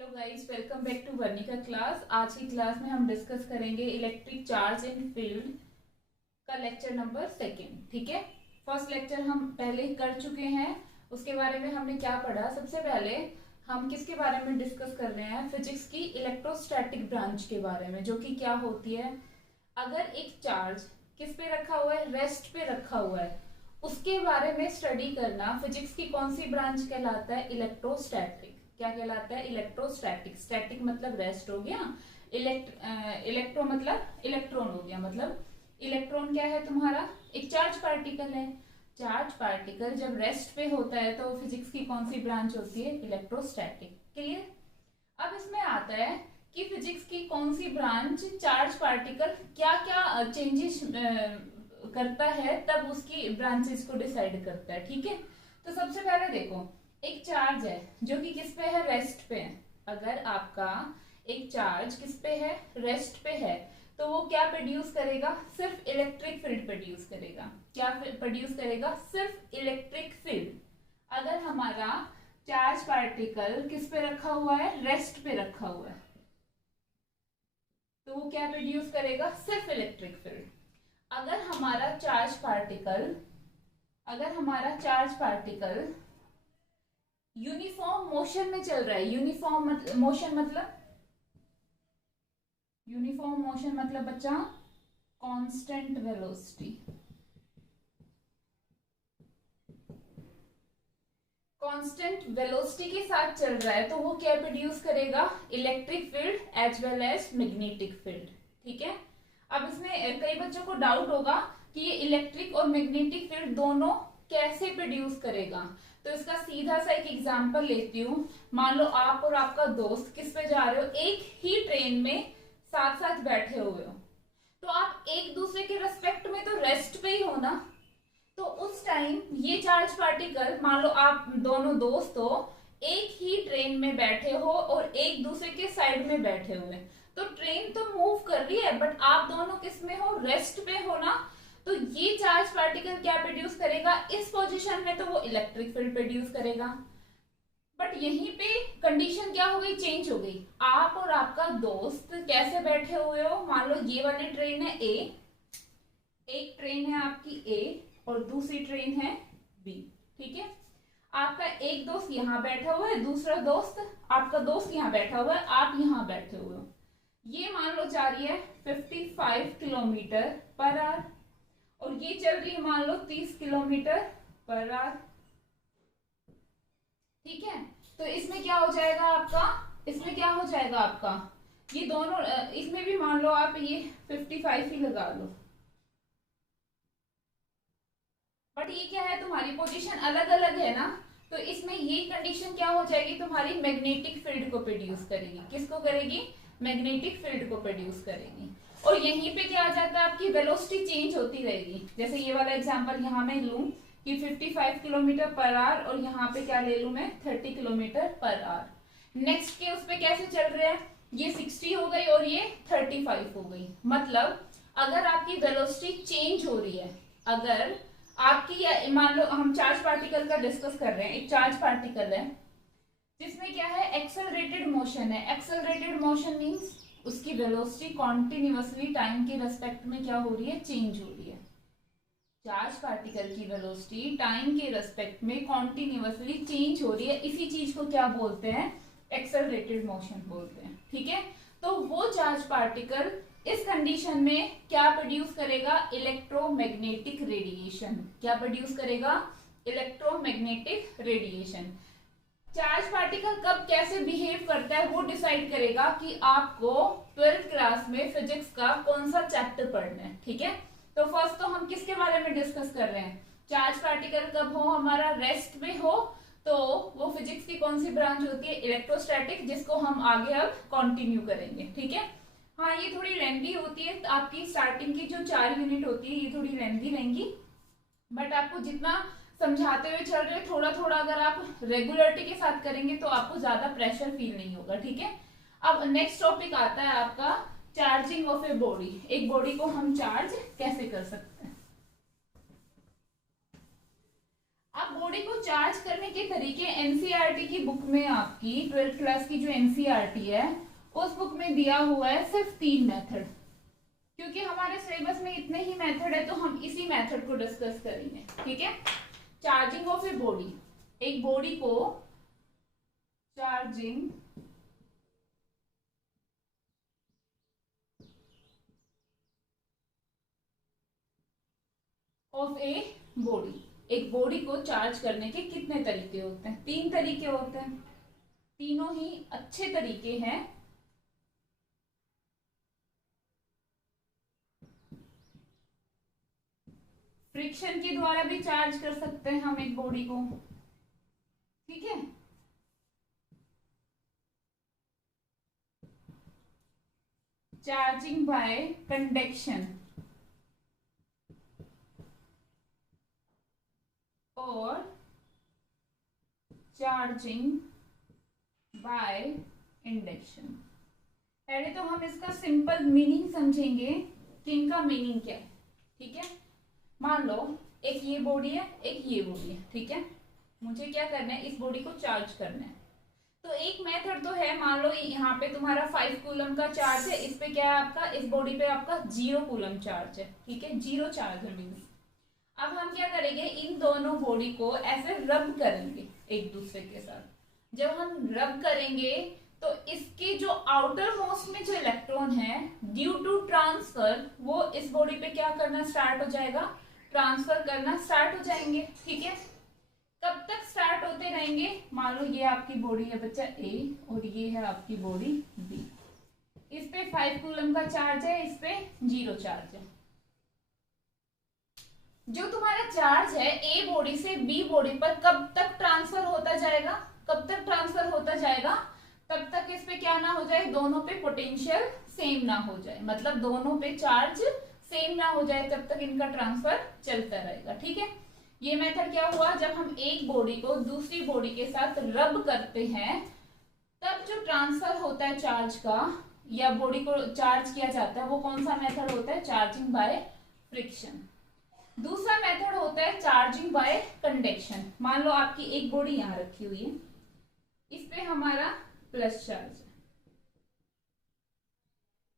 Hello guys, welcome back to Varnika class. आज की class में हम डिस्कस करेंगे इलेक्ट्रिक चार्ज इन फील्ड का लेक्चर नंबर सेकेंड। ठीक है, फर्स्ट लेक्चर हम पहले ही कर चुके हैं। उसके बारे में हमने क्या पढ़ा, सबसे पहले हम किसके बारे में डिस्कस कर रहे हैं, फिजिक्स की इलेक्ट्रोस्टैटिक ब्रांच के बारे में, जो कि क्या होती है। अगर एक चार्ज किस पे रखा हुआ है, रेस्ट पे रखा हुआ है, उसके बारे में स्टडी करना फिजिक्स की कौन सी ब्रांच कहलाता है, इलेक्ट्रोस्टैटिक। क्या कहलाता है, इलेक्ट्रोस्टैटिक। स्टैटिक मतलब रेस्ट हो गया, इलेक्ट्रो मतलब इलेक्ट्रॉन हो गया। मतलब इलेक्ट्रॉन क्या है तुम्हारा, एक चार्ज पार्टिकल है। चार्ज पार्टिकल जब रेस्ट पे होता है तो फिजिक्स की कौन सी ब्रांच होती है, इलेक्ट्रोस्टैटिक। क्लियर। अब इसमें आता है कि फिजिक्स की कौन सी ब्रांच चार्ज पार्टिकल क्या क्या चेंजेस करता है, तब उसकी ब्रांचेस को डिसाइड करता है। ठीक है, तो सबसे पहले देखो, एक चार्ज है जो कि किस पे है, रेस्ट पे है। अगर आपका एक चार्ज किस पे है, रेस्ट पे है, तो वो क्या प्रोड्यूस करेगा, सिर्फ इलेक्ट्रिक फील्ड प्रोड्यूस करेगा। क्या प्रोड्यूस करेगा, सिर्फ इलेक्ट्रिक फील्ड। अगर हमारा चार्ज पार्टिकल किस पे रखा हुआ है, रेस्ट पे रखा हुआ है, तो वो क्या प्रोड्यूस करेगा, सिर्फ इलेक्ट्रिक फील्ड। अगर हमारा चार्ज पार्टिकल यूनिफॉर्म मोशन में चल रहा है, यूनिफॉर्म मोशन मतलब बच्चा कांस्टेंट वेलोसिटी। कांस्टेंट वेलोसिटी के साथ चल रहा है, तो वो क्या प्रोड्यूस करेगा, electric field as well as magnetic field. ठीक है। अब इसमें कई बच्चों को डाउट होगा कि ये इलेक्ट्रिक और मैग्नेटिक फील्ड दोनों कैसे प्रोड्यूस करेगा। तो इसका सीधा सा एक एग्जांपल लेती हूँ। मान लो आप और आपका दोस्त किस पे जा रहे हो, एक ही ट्रेन में साथ साथ बैठे हुए हो, तो आप एक दूसरे के रेस्पेक्ट में तो रेस्ट पे ही हो ना। तो उस टाइम ये चार्ज पार्टिकल, मान लो आप दोनों दोस्त हो, एक ही ट्रेन में बैठे हो और एक दूसरे के साइड में बैठे हुए, तो ट्रेन तो मूव कर रही है बट आप दोनों किस में हो, रेस्ट पे हो ना। तो ये चार्ज पार्टिकल क्या प्रोड्यूस करेगा, इस पोजीशन में तो वो इलेक्ट्रिक फील्ड प्रोड्यूस करेगा। बट यहीं पे कंडीशन क्या हो गई, चेंज हो गई। आप और आपका दोस्त कैसे बैठे हुए हो, मान लो ये वाली ट्रेन है ए, एक ट्रेन है आपकी ए और दूसरी ट्रेन है बी। ठीक है, आपका एक दोस्त यहाँ बैठा हुआ है, दूसरा दोस्त, आपका दोस्त यहाँ बैठा हुआ है, आप यहाँ बैठे हुए हो। ये मान लो जा रही है 55 किलोमीटर पर आवर और ये चल रही है मान लो 30 किलोमीटर पर आवर। ठीक है, तो इसमें क्या हो जाएगा आपका, ये दोनों, इसमें भी मान लो आप ये 55 ही लगा लो, बट ये क्या है, तुम्हारी पोजीशन अलग अलग है ना। तो इसमें ये कंडीशन क्या हो जाएगी, तुम्हारी मैग्नेटिक फील्ड को प्रोड्यूस करेगी। किसको करेगी, मैग्नेटिक फील्ड को प्रोड्यूस करेगी। और यहीं पे क्या आ जाता है, आपकी वेलोसिटी चेंज होती रहेगी। जैसे ये वाला एग्जांपल यहाँ मैं लूं कि 55 किलोमीटर पर आवर और यहाँ पे क्या ले लूं मैं, 30 किलोमीटर पर आवर। नेक्स्ट के उस पे कैसे चल रहे हैं, ये 60 हो गई और ये 35 हो गई। मतलब अगर आपकी वेलोसिटी चेंज हो रही है, अगर आपकी, मान लो हम चार्ज पार्टिकल का डिस्कस कर रहे हैं, एक चार्ज पार्टिकल है जिसमें क्या है, एक्सेलरेटेड मोशन है। एक्सेलरेटेड मोशन मींस उसकी वेलोसिटी कॉन्टिन्यूअसली टाइम के रेस्पेक्ट में क्या हो रही है, चेंज हो रही है। चार्ज पार्टिकल की वेलोसिटी टाइम के रेस्पेक्ट में कॉन्टिन्यूअसली चेंज हो रही है, इसी चीज को क्या बोलते हैं, एक्सेलरेटेड मोशन बोलते हैं। ठीक है, तो वो चार्ज पार्टिकल इस कंडीशन में क्या प्रोड्यूस करेगा, इलेक्ट्रोमैग्नेटिक रेडिएशन। क्या प्रोड्यूस करेगा, इलेक्ट्रोमैग्नेटिक रेडिएशन। चार्ज पार्टिकल कब कैसे बिहेव करता है वो डिसाइड करेगा कि आपको 12th क्लास में फिजिक्स का कौन सा चैप्टर पढ़ना है। ठीक है, तो फर्स्ट तो हम किसके बारे में डिस्कस कर रहे हैं, चार्ज पार्टिकल कब हो, हमारा रेस्ट में हो, तो वो फिजिक्स की कौन सी ब्रांच होती है, इलेक्ट्रोस्टैटिक, जिसको हम आगे अब कंटिन्यू करेंगे। ठीक है, हाँ ये थोड़ी लेंथी होती है, आपकी स्टार्टिंग की जो 4 यूनिट होती है ये थोड़ी लेंथी रहेंगी, बट आपको जितना समझाते हुए चल रहे, थोड़ा थोड़ा अगर आप रेगुलरिटी के साथ करेंगे तो आपको ज्यादा प्रेशर फील नहीं होगा। ठीक है, अब नेक्स्ट टॉपिक आता है आपका चार्जिंग ऑफ ए बॉडी। एक बॉडी को हम चार्ज कैसे कर सकते हैं। अब बॉडी को चार्ज करने के तरीके एनसीईआरटी की बुक में, आपकी 12th क्लास की जो एनसीईआरटी है उस बुक में दिया हुआ है सिर्फ 3 मेथड। क्योंकि हमारे सिलेबस में इतने ही मेथड है तो हम इसी मेथड को डिस्कस करेंगे, ठीक है। चार्जिंग ऑफ ए बॉडी, एक बॉडी को चार्जिंग ऑफ ए बॉडी, एक बॉडी को चार्ज करने के कितने तरीके होते हैं? 3 तरीके होते हैं। तीनों ही अच्छे तरीके हैं। फ्रिक्शन के द्वारा भी चार्ज कर सकते हैं हम एक बॉडी को, ठीक है। चार्जिंग बाय कंडक्शन और चार्जिंग बाय इंडक्शन। पहले तो हम इसका सिंपल मीनिंग समझेंगे कि इनका मीनिंग क्या है, ठीक है। मान लो एक ये बॉडी है, एक ये बॉडी है, ठीक है। मुझे क्या करना है, इस बॉडी को चार्ज करना है। तो एक मेथड तो है, मान लो यहाँ पे तुम्हारा 5 कूलम का चार्ज है, इस पे क्या है आपका, इस बॉडी पे आपका 0 कूलम चार्ज है, ठीक है, 0 चार्ज है मीन्स। अब हम क्या करेंगे, इन दोनों बॉडी को ऐसे रब करेंगे एक दूसरे के साथ। जब हम रब करेंगे तो इसके जो आउटर मोस्ट में जो इलेक्ट्रॉन है, ड्यू टू ट्रांसफर, वो इस बॉडी पे क्या करना स्टार्ट हो जाएगा, ट्रांसफर करना स्टार्ट हो जाएंगे, ठीक है। कब तक स्टार्ट होते रहेंगे, मान लो ये आपकी बॉडी है बच्चा ए और ये है आपकी बॉडी बी। इस पे 5 कूलम का चार्ज है, इस पे 0 चार्ज है। जो तुम्हारा चार्ज है ए बॉडी से बी बॉडी पर कब तक ट्रांसफर होता जाएगा, कब तक ट्रांसफर होता जाएगा, तब तक इस पे क्या ना हो जाए, दोनों पे पोटेंशियल सेम ना हो जाए, मतलब दोनों पे चार्ज सेम ना हो जाए, तब तक इनका ट्रांसफर चलता रहेगा, ठीक है। ये मेथड क्या हुआ, जब हम एक बॉडी को दूसरी बॉडी के साथ रब करते हैं तब जो ट्रांसफर होता है चार्ज का, या बॉडी को चार्ज किया जाता है, वो कौन सा मेथड होता है, चार्जिंग बाय फ्रिक्शन। दूसरा मेथड होता है चार्जिंग बाय कंडक्शन। मान लो आपकी एक बॉडी यहां रखी हुई है, इस पे हमारा प्लस चार्ज है।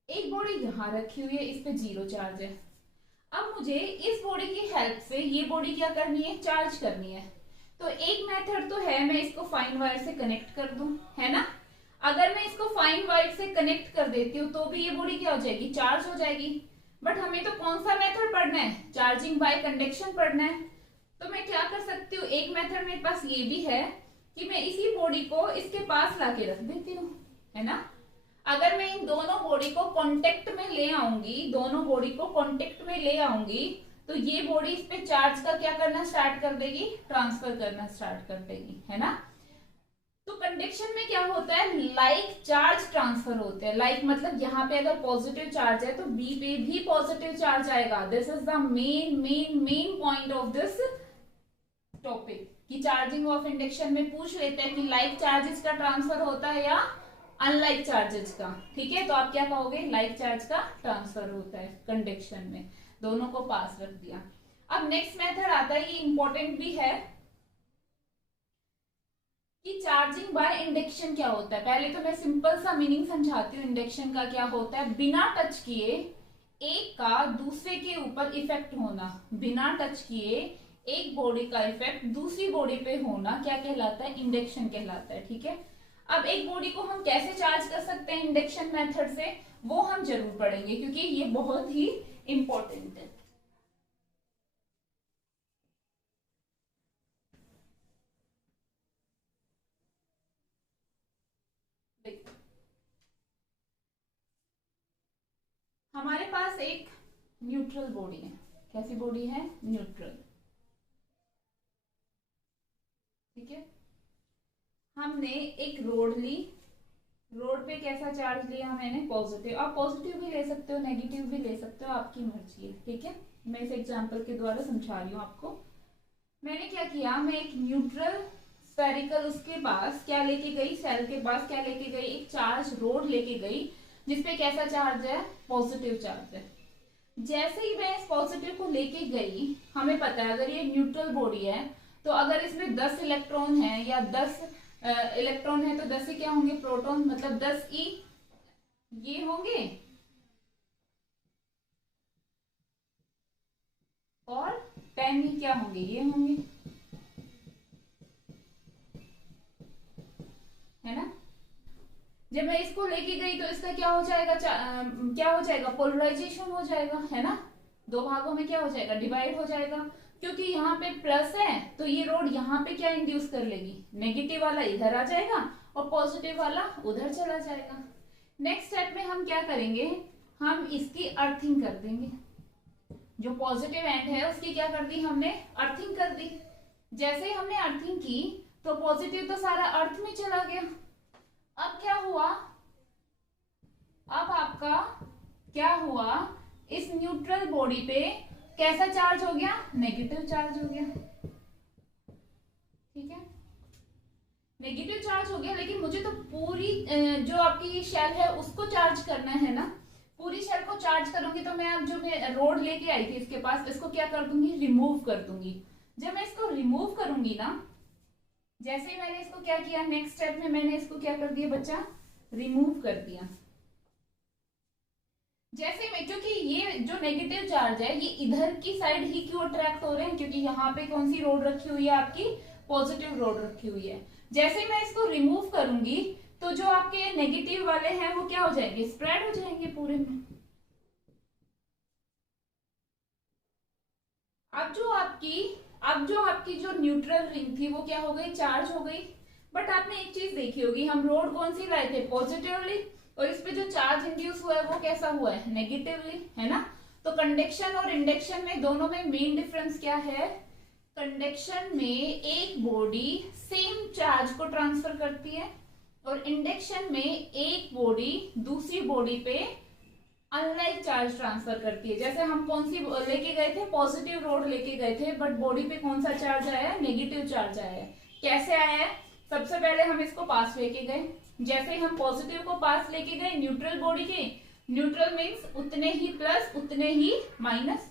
एक बॉडी यहां रखी हुई है, इस पे 0 चार्ज है। अब मुझे इस बॉडी की हेल्प से ये बॉडी क्या करनी है, चार्ज करनी है। तो एक मेथड तो है मैं इसको फाइन वायर से कनेक्ट कर दूं, है ना। अगर मैं इसको फाइन वायर से कनेक्ट कर देती हूँ तो भी ये बॉडी क्या हो जाएगी, चार्ज हो जाएगी। बट हमें तो कौन सा मेथड पढ़ना है, चार्जिंग बाय कंडक्शन पढ़ना है। तो मैं क्या कर सकती हूँ, एक मेथड मेरे पास ये भी है कि मैं इसी बॉडी को इसके पास लाके रख देती हूँ, है ना। अगर मैं इन दोनों बॉडी को कांटेक्ट में ले आऊंगी, दोनों बॉडी को कांटेक्ट में ले आऊंगी, तो ये बॉडी इस पे चार्ज का क्या करना स्टार्ट कर देगी, ट्रांसफर करना स्टार्ट कर देगी, है ना। तो कंडक्शन में क्या होता है, लाइक चार्ज ट्रांसफर होते हैं। लाइक मतलब यहाँ पे अगर पॉजिटिव चार्ज है तो बी पे भी पॉजिटिव चार्ज आएगा। This is the main main main point of this topic, कि चार्जिंग ऑफ इंडक्शन में पूछ लेते हैं कि लाइक चार्जेस का ट्रांसफर होता है या अनलाइक चार्जेस का, ठीक है। तो आप क्या कहोगे, लाइक चार्ज का ट्रांसफर होता है कंडक्शन में, दोनों को पास रख दिया। अब नेक्स्ट मेथड आता है, ये इंपॉर्टेंट भी है, कि चार्जिंग बाय इंडक्शन क्या होता है। पहले तो मैं सिंपल सा मीनिंग समझाती हूँ इंडक्शन का क्या होता है। बिना टच किए एक का दूसरे के ऊपर इफेक्ट होना, बिना टच किए एक बॉडी का इफेक्ट दूसरी बॉडी पे होना क्या कहलाता है, इंडक्शन कहलाता है, ठीक है। अब एक बॉडी को हम कैसे चार्ज कर सकते हैं इंडक्शन मेथड से, वो हम जरूर पढ़ेंगे क्योंकि ये बहुत ही इंपॉर्टेंट है। हमारे पास एक न्यूट्रल बॉडी है। कैसी बॉडी है, न्यूट्रल, ठीक है। हमने एक रोड ली, रोड पे कैसा चार्ज लिया मैंने, पॉजिटिव। आप पॉजिटिव भी ले सकते हो, नेगेटिव भी ले सकते हो, आपकी मर्जी है, ठीक है। मैं इस एग्जांपल के द्वारा समझा रही हूँ आपको। मैंने क्या किया, मैं एक न्यूट्रल स्फेरिकल उसके पास क्या लेके गई, सेल के पास क्या लेके गई, एक चार्ज रोड लेके गई जिसपे कैसा चार्ज है, पॉजिटिव चार्ज है। जैसे ही मैं इस पॉजिटिव को लेके गई, हमें पता है अगर ये न्यूट्रल बॉडी है तो अगर इसमें 10 इलेक्ट्रॉन है या 10 इलेक्ट्रॉन है तो 10 ही क्या होंगे, प्रोटॉन, मतलब 10 ई ये होंगे और 10 ही क्या होंगे, ये होंगे, है ना। जब मैं इसको लेके गई तो इसका क्या हो जाएगा, क्या हो जाएगा, पोलराइजेशन हो जाएगा, है ना। दो भागों में क्या हो जाएगा, डिवाइड हो जाएगा, क्योंकि यहाँ पे प्लस है तो ये रोड यहाँ पे क्या इंड्यूस कर लेगी, नेगेटिव वाला इधर आ जाएगा और पॉजिटिव वाला उधर चला जाएगा। नेक्स्ट स्टेप में हम क्या करेंगे, हम इसकी अर्थिंग कर देंगे। जो पॉजिटिव एंड है उसकी क्या कर दी हमने, अर्थिंग कर दी। जैसे ही हमने अर्थिंग की तो पॉजिटिव तो सारा अर्थ में चला गया। अब क्या हुआ, अब आपका क्या हुआ, इस न्यूट्रल बॉडी पे कैसा चार्ज हो गया, नेगेटिव चार्ज हो गया, ठीक है, नेगेटिव चार्ज हो गया। लेकिन मुझे तो पूरी जो आपकी शेल है उसको चार्ज करना है ना, पूरी शेल को चार्ज करूंगी तो मैं अब जो मैं रोड लेके आई थी इसके पास, इसको क्या कर दूंगी, रिमूव कर दूंगी। जब मैं इसको रिमूव करूंगी ना, जैसे ही मैंने इसको क्या किया, नेक्स्ट स्टेप में मैंने इसको क्या कर दिया बच्चा, रिमूव कर दिया। जैसे में, क्योंकि ये जो नेगेटिव चार्ज है ये इधर की साइड ही क्यों अट्रैक्ट हो रहे हैं, क्योंकि यहाँ पे कौन सी रोड रखी हुई है, आपकी पॉजिटिव रोड रखी हुई है। जैसे मैं इसको रिमूव करूंगी तो जो आपके नेगेटिव वाले हैं वो क्या हो जाएंगे, स्प्रेड हो जाएंगे पूरे में। अब जो आपकी जो न्यूट्रल रिंग थी वो क्या हो गई, चार्ज हो गई। बट आपने एक चीज देखी होगी, हम रोड कौन सी लाए थे, पॉजिटिवली, और इस पे जो चार्ज इंड्यूस हुआ है वो कैसा हुआ है, नेगेटिवली, है ना। तो कंडक्शन और इंडक्शन में दोनों में मेन डिफरेंस क्या है, कंडक्शन में एक बॉडी सेम चार्ज को ट्रांसफर करती है और इंडक्शन में एक बॉडी दूसरी बॉडी पे अनलाइक चार्ज ट्रांसफर करती है। जैसे हम कौन सी लेके गए थे, पॉजिटिव रोड लेके गए थे, बट बॉडी पे कौन सा चार्ज आया, नेगेटिव चार्ज आया है। कैसे आया है, सबसे पहले हम इसको पास लेके गए, जैसे हम पॉजिटिव को पास लेके गए न्यूट्रल बॉडी के, न्यूट्रल मीन्स उतने ही प्लस उतने ही माइनस,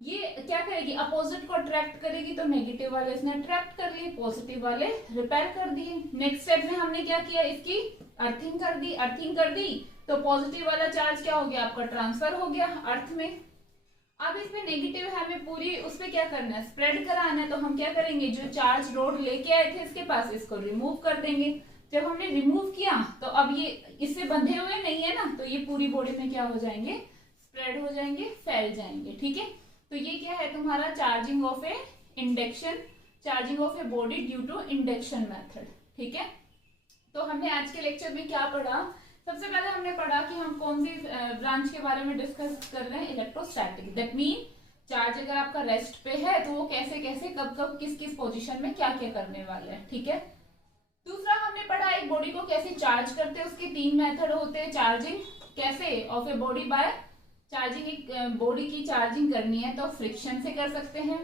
ये क्या करेगी, अपोजिट को अट्रैक्ट करेगी, तो नेगेटिव वाले इसने अट्रैक्ट कर लिए, पॉजिटिव वाले रिपेल कर दिए। नेक्स्ट स्टेप में हमने क्या किया, इसकी अर्थिंग कर दी, अर्थिंग कर दी तो पॉजिटिव वाला चार्ज क्या हो गया, आपका ट्रांसफर हो गया अर्थ में। अब इसमें नेगेटिव है, हमें पूरी उस पर क्या करना है, स्प्रेड कराना है, तो हम क्या करेंगे, जो चार्ज रोड लेके आए थे इसके पास, इसको रिमूव कर देंगे। जब हमने रिमूव किया तो अब ये इससे बंधे हुए नहीं है ना, तो ये पूरी बॉडी में क्या हो जाएंगे, स्प्रेड हो जाएंगे, फैल जाएंगे, ठीक है। तो ये क्या है तुम्हारा charging of a induction, charging of a body due to induction method, ठीक है। तो हमने आज के लेक्चर में क्या पढ़ा, सबसे पहले हमने पढ़ा कि हम कौन सी ब्रांच के बारे में डिस्कस कर रहे हैं, इलेक्ट्रोस्टैटिक। दैट मीन चार्ज अगर आपका रेस्ट पे है तो वो कैसे कैसे कब कब किस किस पोजीशन में क्या क्या करने वाले हैं, ठीक है। दूसरा हमने पढ़ा एक बॉडी को कैसे चार्ज करते हैं, उसके 3 मेथड होते हैं। चार्जिंग कैसे of a body by, charging एक बॉडी की चार्जिंग करनी है तो फ्रिक्शन से कर सकते हैं,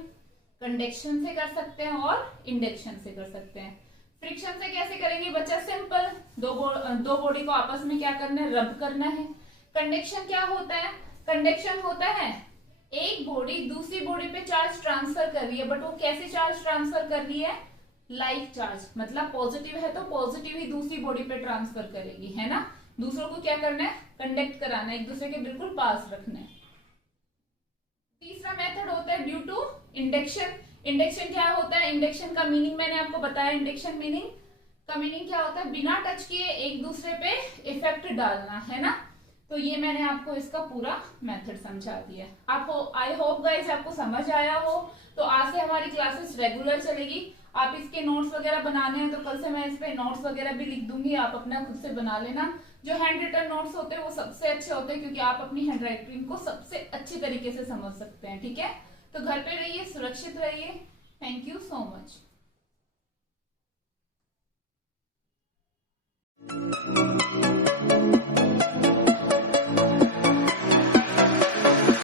कंडक्शन से कर सकते हैं और इंडक्शन से कर सकते हैं। फ्रिक्शन से कैसे करेंगे बच्चा, सिंपल, दो बॉडी को आपस में क्या करना है, रब करना है। कंडक्शन क्या होता है, कंडक्शन होता है एक बॉडी दूसरी बॉडी पे चार्ज ट्रांसफर कर रही है, बट वो कैसे चार्ज ट्रांसफर कर रही है, लाइक चार्ज, मतलब पॉजिटिव है तो पॉजिटिव ही दूसरी बॉडी पे ट्रांसफर करेगी, है ना। दूसरों को क्या करना है, कंडक्ट कराना है, एक दूसरे के बिल्कुल पास रखना है। तीसरा मेथड होता है ड्यू टू इंडक्शन। इंडक्शन क्या होता है, इंडक्शन का मीनिंग मैंने आपको बताया, इंडक्शन मीनिंग का मीनिंग क्या होता है, बिना टच किए एक दूसरे पे इफेक्ट डालना, है ना। तो ये मैंने आपको इसका पूरा मेथड समझा दिया। आप आई होप गाइस आपको समझ आया हो। तो आज से हमारी क्लासेस रेगुलर चलेगी। आप इसके नोट्स वगैरह बनाने हैं तो कल से मैं इस पे नोट्स वगैरह भी लिख दूंगी, आप अपना खुद से बना लेना। जो हैंड रिटन नोट्स होते हैं वो सबसे अच्छे होते हैं, क्योंकि आप अपनी हैंड राइटिंग को सबसे अच्छे तरीके से समझ सकते हैं, ठीक है। तो घर पे रहिए, सुरक्षित रहिए। Thank you so much.